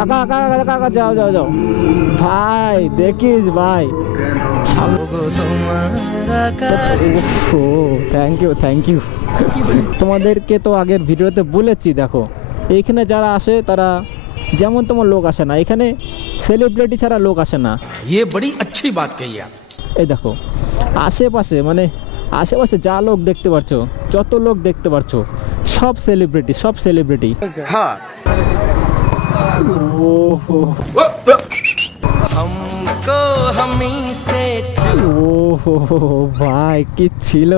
কাকা কাকা কাকা যাও যাও যাও ভাই, দেখিস ভাই। Thank you thank you. তোমাদেরকে তো আগের ভিডিওতে বলেছি, দেখো এইখানে যারা আসে তারা যেমন তোমার লোক আসে না, এখানে সেলিব্রিটি ছাড়া লোক আসে না। ये बड़ी अच्छी बात कही आप। এই দেখো আশেপাশে, মানে আশেপাশে যা লোক দেখতে পাচ্ছ, যত লোক দেখতে পাচ্ছ, সব সেলিব্রিটি, সব সেলিব্রিটি। हाँ ওহো हमको हमी से ওহো ভাই কি ছিল।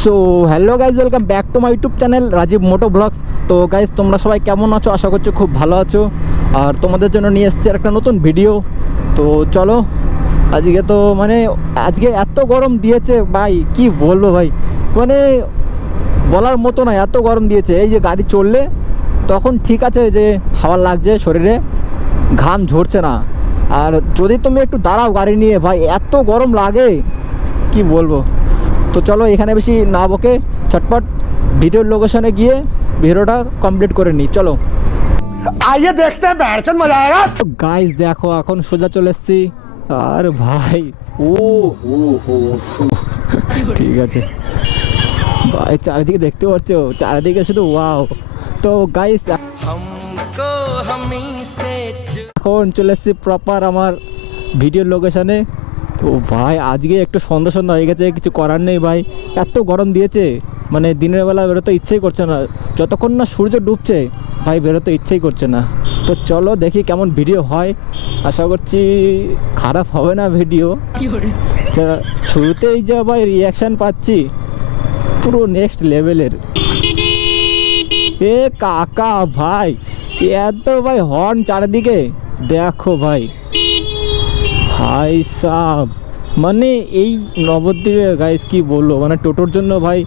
So hello guys, welcome back to my YouTube channel Rajib moto blogs. তো গাইজ তোমরা সবাই কেমন আছো? আশা করছি খুব ভালো আছো। আর তোমাদের জন্য নিয়ে এসেছি একটা নতুন ভিডিও। তো চলো, আজকে তো মানে আজকে এত গরম দিয়েছে ভাই, কি বলবো ভাই, মানে বলার মতো না, এত গরম দিয়েছে। এই যে গাড়ি চললে তখন ঠিক আছে যে হাওয়া লাগছে শরীরে, ঘাম ঝরছে না। আর যদি তুমি একটু দাঁড়াও গাড়ি নিয়ে, ভাই এত গরম লাগে কি বলবো। তো চলো এখানে বেশি না বকে চটপট ভিডিওর লোকেশনে গিয়ে ভিডিওটা কমপ্লিট করে নিই। চলো आइए देखते हैं बैठचंद मजा आएगा। গাইস দেখো এখন সোজা চলে এসেছি। আর ভাই ও হো হো ঠিক আছে ভাই, চারিদিকে দেখতে পাচ্ছ, চারিদিকে শুধু ওয়াও। তো গাইস हमको हमी से এখন চলে এসেছি প্রপার আমার ভিডিওর লোকেশনে। তো ভাই আজকে একটু সন্ধ্যা সন্ধ্যা হয়ে গেছে, কিছু করার নেই ভাই, এত গরম দিয়েছে, মানে দিনের বেলা বেরোতে ইচ্ছেই করছে না। যতক্ষণ না সূর্য ডুবছে ভাই বেরোতে ইচ্ছেই করছে না। তো চলো দেখি কেমন ভিডিও হয়, আশা করছি খারাপ হবে না ভিডিও। শুরুতেই যে ভাই রিয়াকশান পাচ্ছি পুরো নেক্সট লেভেলের। এ কাকা ভাই এত ভাই হর্ন চারিদিকে, দেখো ভাই ভাই সাব, মানে এই নবদ্বীপে গাইস কি বলবো, মানে টোটোর জন্য ভাই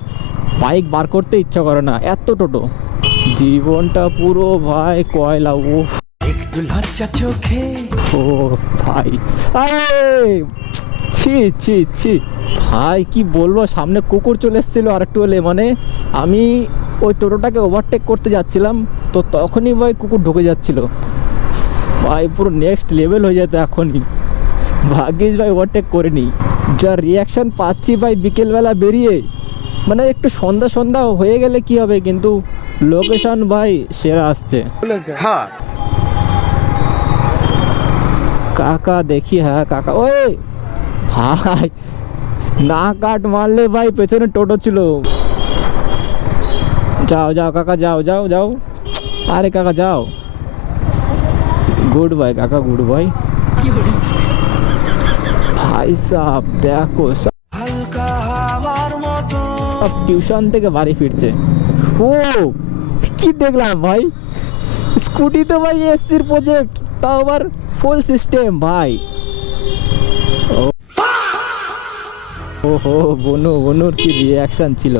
বাইক বার করতে ইচ্ছা করে না, এত টোটো। জীবনটা পুরো ভাই কয়লা। ও একটু লজ্জা চোখে ও ভাই, আরে ছি ছি ছি ভাই কি বলবো, সামনে কুকুর চলে এসেছিলো আর একটু হলে, মানে আমি ওই টোটোটাকে ওভারটেক করতে যাচ্ছিলাম, তো তখনই ভাই কুকুর ঢুকে যাচ্ছিল। ভাই পুরো নেক্সট লেভেল হয়ে যেত এখনই, ভাগ্যিস ভাই ওভারটেক করিনি। যা রিয়াকশান পাচ্ছি ভাই বিকেলবেলা বেরিয়ে, মানে একটু সন্ধ্যা সন্ধ্যা হয়ে গেলে কি হবে, কিন্তু লোকেশন ভাই সেরা আসছে। हाँ কাকা দেখি, হ্যাঁ কাকা, ওই ভাই না কাট মারলে ভাই পেছনে টোটো ছিল। যাও যাও কাকা, যাও যাও যাও, আরে কাকা যাও। গুড বাই কাকা, গুড বাই। ভাই সাহ দেখো हल्का हवार मतो সব টিউশন থেকে বাড়ি ফিরছে। ও কি দেখলাম ভাই, স্কুটিতে ভাই এসসির প্রজেক্ট, তাও আবার ফুল সিস্টেম ভাই। ওহো বনু, বনুর কি রিয়াকশন ছিল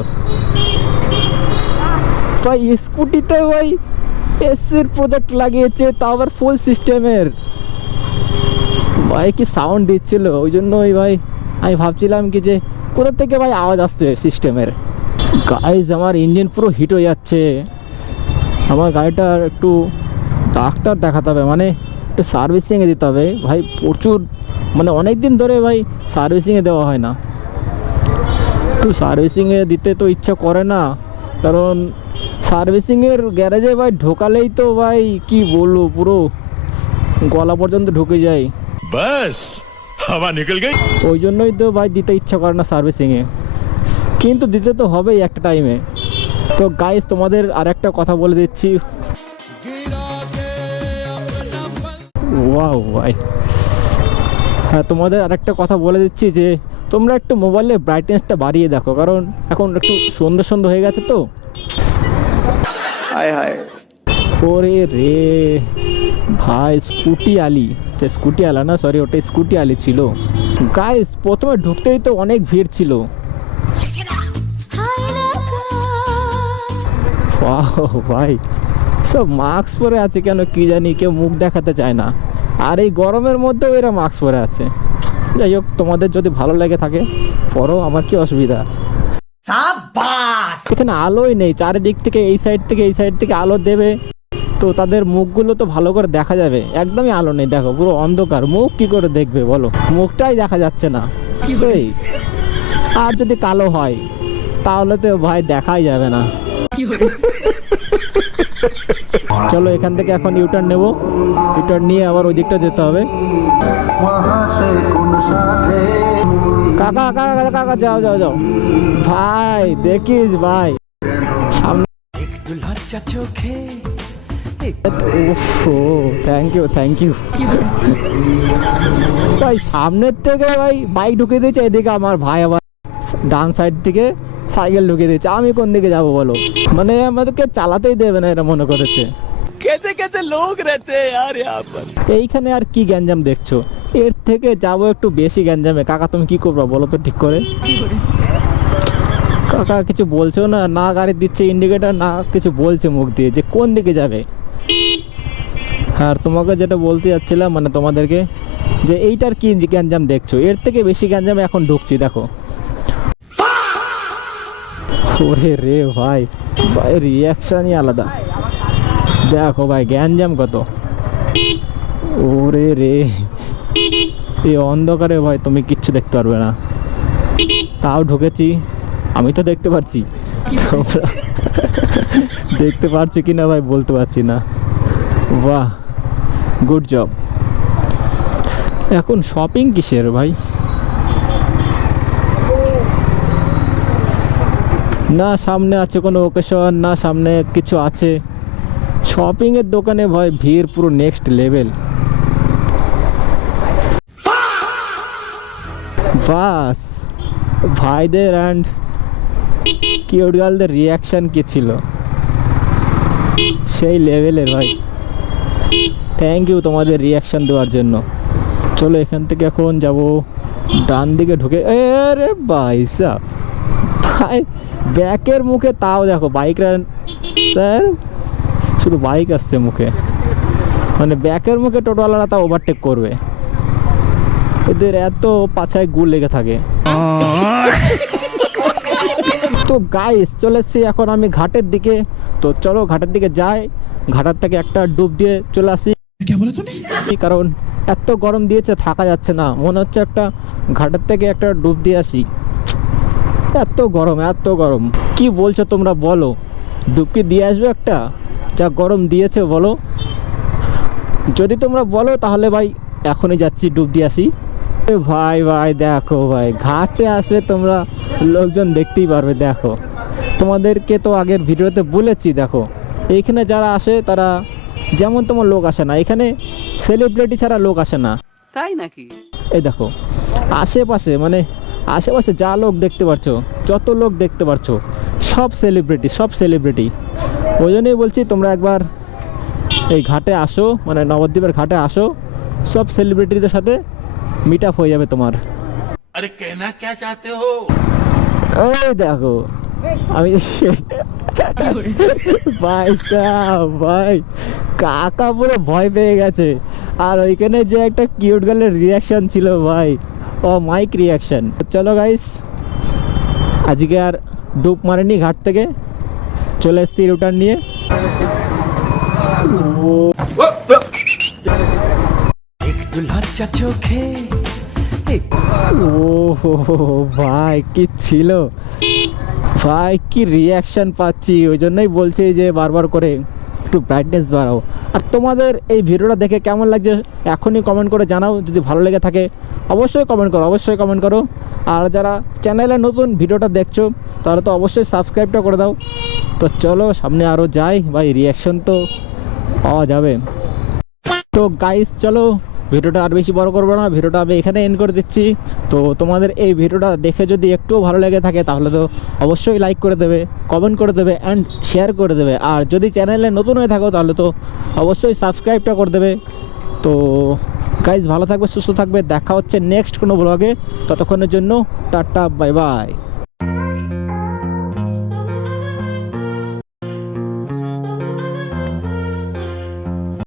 ভাই, স্কুটিতে ভাই এসসির প্রজেক্ট লাগিয়েছে, তাও আবার ফুল সিস্টেমের। ভাই কি সাউন্ড দিচ্ছিল, ওই জন্যই ভাই আমি ভাবছিলাম কি যে কোথা থেকে ভাই আওয়াজ আসছে সিস্টেমের। গাইজ আমার ইঞ্জিন পুরো হিট হয়ে যাচ্ছে, আমার গাড়িটার একটু ডাক্তার দেখাতে হবে, মানে একটু সার্ভিসিংয়ে দিতে হবে ভাই, প্রচুর মানে অনেক দিন ধরে ভাই সার্ভিসিংয়ে দেওয়া হয় না। একটু সার্ভিসিংয়ে দিতে তো ইচ্ছা করে না, কারণ সার্ভিসিংয়ের গ্যারেজে ভাই ঢোকালেই তো ভাই কি বলবো পুরো গলা পর্যন্ত ঢুকে যায়, बस हवा निकल गई। ওই জন্যই তো ভাই দিতে ইচ্ছা করে না সার্ভিসিংয়ে, কিন্তু দিতে তো হবেই একটা টাইমে। তো গাইস তোমাদের আর একটা কথা বলে দিচ্ছি, ওয়াও ভাই, হ্যাঁ তোমাদের আর একটা কথা বলে দিচ্ছি যে তোমরা একটু মোবাইলের ব্রাইটনেসটা বাড়িয়ে দেখো, কারণ এখন একটু সন্ধ্যা সন্ধ্যা হয়ে গেছে তো। हाय हाय ওরে রে ভাই, স্কুটি আলি, স্কুটি আলা না সরি, ওটা স্কুটি আলি ছিল। গাইস প্রথমে ঢুকতেই তো অনেক ভিড় ছিল। ওয়াও ভাই সব মাস্ক পরে আছে কেন কি জানি, কেউ মুখ দেখাতে চায় না, আর এই গরমের মধ্যেও এরা মাস্ক পরে আছে। যাই হোক তোমাদের যদি ভালো লেগে থাকে পরও, আমার কি অসুবিধা। এখানে আলোই নেই, চারিদিক থেকে এই সাইড থেকে এই সাইড থেকে আলো দেবে, তো তাদের মুখগুলো তো ভালো করে দেখা যাবে, একদমই আলো নেই, দেখো পুরো অন্ধকার, মুখ কি করে দেখবে বলো, মুখটাই দেখা যাচ্ছে না। এই, আর যদি কালো হয় তাহলে তো ভাই দেখাই যাবে না। চলো এখান থেকে এখন ইউটার্ন নেব, ইউটার্ন নিয়ে আবার ওই দিকটা যেতে হবে। কাকা কাকা কাকা যাও যাও যাও ভাই, দেখিস ভাই সামনে। একটু লজ্জা চোখে থ্যাংক ইউ থ্যাংক ইউ ভাই। সামনের থেকে ভাই বাইক ঢুকে দিয়েছে, এদিকে আমার ভাই আবার ডান সাইড থেকে সাইকেল ঢুকে দিয়েছে, আমি কোন দিকে যাব বলো? মানে আমাদেরকে চালাতেই দেবে না, এরা মনে করেছে। कैसे कैसे लोग रहते हैं यार यहाँ पर। এইখানে আর কি গ্যাঞ্জাম দেখছো, এর থেকে যাবো একটু বেশি গ্যাঞ্জামে। কাকা তুমি কি করবা বলো তো ঠিক করে? কাকা কিছু বলছো না, না গাড়ি দিচ্ছে ইন্ডিকেটার, না কিছু বলছে মুখ দিয়ে যে কোন দিকে যাবে। আর তোমাকে যেটা বলতে যাচ্ছিলাম মানে তোমাদেরকে, যে এইটার কি গ্যাঞ্জাম দেখছো, এর থেকে বেশি গ্যাঞ্জামে এখন ঢুকছি দেখো। ওরে রে ভাই, ভাই রিয়াকশনই আলাদা, দেখো ভাই গ্যাঞ্জাম কত। ওরে রে, এই অন্ধকারে ভাই তুমি কিচ্ছু দেখতে পারবে না, তাও ঢুকেছি। আমি তো দেখতে পাচ্ছি, তোমরা দেখতে পারছো কি না ভাই বলতে পারছি না। বাহ, গুড জব। এখন শপিং কিসের ভাই? না সামনে আছে কোনো ওকেশন, না সামনে কিছু আছে। শপিংয়ের দোকানে ভাই ভিড় পুরো নেক্সট লেভেল। বাস ভাইদের অ্যান্ড কিউট গার্লদের রিয়াকশান কি ছিল, সেই লেভেলের ভাই। থ্যাংক ইউ তোমাদের রিয়াকশান দেওয়ার জন্য। চলো এখান থেকে এখন যাব ডান দিকে ঢুকে। আরে ভাই সাহ, ভাই ব্যাকের মুখে তাও দেখো বাইক, স্যার শুধু বাইক আসছে মুখে, মানে ব্যাকের মুখে টোটোওয়ালারা তা ওভারটেক করবে, এদের এত পাছায় গু লেগে থাকে। তো গাইস চলে এসছি এখন আমি ঘাটের দিকে, তো চলো ঘাটের দিকে যাই, ঘাটার থেকে একটা ডুব দিয়ে চলে আসি। কারণ এত গরম দিয়েছে থাকা যাচ্ছে না, মনে হচ্ছে একটা ঘাটের থেকে একটা ডুব দিয়ে আসি। এত গরম এত গরম, কি বলছো তোমরা বলো? ডুবকি দিয়ে আসবে একটা, যা গরম দিয়েছে বলো। যদি তোমরা বলো তাহলে ভাই এখনই যাচ্ছি ডুব দিয়ে আসি। ভাই ভাই দেখো ভাই, ঘাটে আসলে তোমরা লোকজন দেখতেই পারবে। দেখো তোমাদেরকে তো আগের ভিডিওতে বলেছি, দেখো এইখানে যারা আসে তারা যেমন তোমার লোক আসে না, এখানে সেলিব্রিটি ছাড়া লোক আসে না, তাই নাকি? এই দেখো আশেপাশে, মানে আশেপাশে যা লোক দেখতে পারছো, যত লোক দেখতে পারছো সব সেলিব্রিটি, সব সেলিব্রিটি। ওই জন্যই বলছি তোমরা একবার এই ঘাটে আসো, মানে নবদ্বীপের ঘাটে আসো, সব সেলিব্রিটিদের সাথে মিট আপ হয়ে যাবে তোমার। अरे कहना क्या चाहते हो? এই দেখো আমি ভাই সাহ, ভাই কাকা পুরো ভয় পেয়ে গেছে। আর ওইখানে যে একটা কিউট গার্লের রিয়াকশন ছিল ভাই, ও মাইক রিয়াকশন। চলো গাইস, আজকে আর ডুব মারেনি ঘাট থেকে, চলে এসছি রিটার্ন নিয়ে। একটু লজ্জা চোখে ও ভাই কি ছিল ভাই, কি রিয়াকশন পাচ্ছি, ওই জন্যই বলছি যে বারবার করে একটু ব্রাইটনেস বাড়াও। আর তোমাদের এই ভিডিওটা দেখে কেমন লাগছে এখনই কমেন্ট করে জানাও। যদি ভালো লেগে থাকে অবশ্যই কমেন্ট করো, অবশ্যই কমেন্ট করো। আর যারা চ্যানেলে নতুন ভিডিওটা দেখছো তাহলে তো অবশ্যই সাবস্ক্রাইবটা করে দাও। তো চলো সামনে আরও যাই ভাই, রিয়াকশন তো পাওয়া যাবে। তো গাইস চলো ভিডিওটা আর বেশি বড় করবো না, ভিডিওটা আমি এখানে এন্ড করে দিচ্ছি। তো তোমাদের এই ভিডিওটা দেখে যদি একটুও ভালো লেগে থাকে তাহলে তো অবশ্যই লাইক করে দেবে, কমেন্ট করে দেবে অ্যান্ড শেয়ার করে দেবে। আর যদি চ্যানেলে নতুন হয়ে থাকো তাহলে তো অবশ্যই সাবস্ক্রাইবটা করে দেবে। তো গাইস ভালো থাকবে, সুস্থ থাকবে, দেখা হচ্ছে নেক্সট কোনো ব্লগে। ততক্ষণের জন্য টাটা, বাই বাই।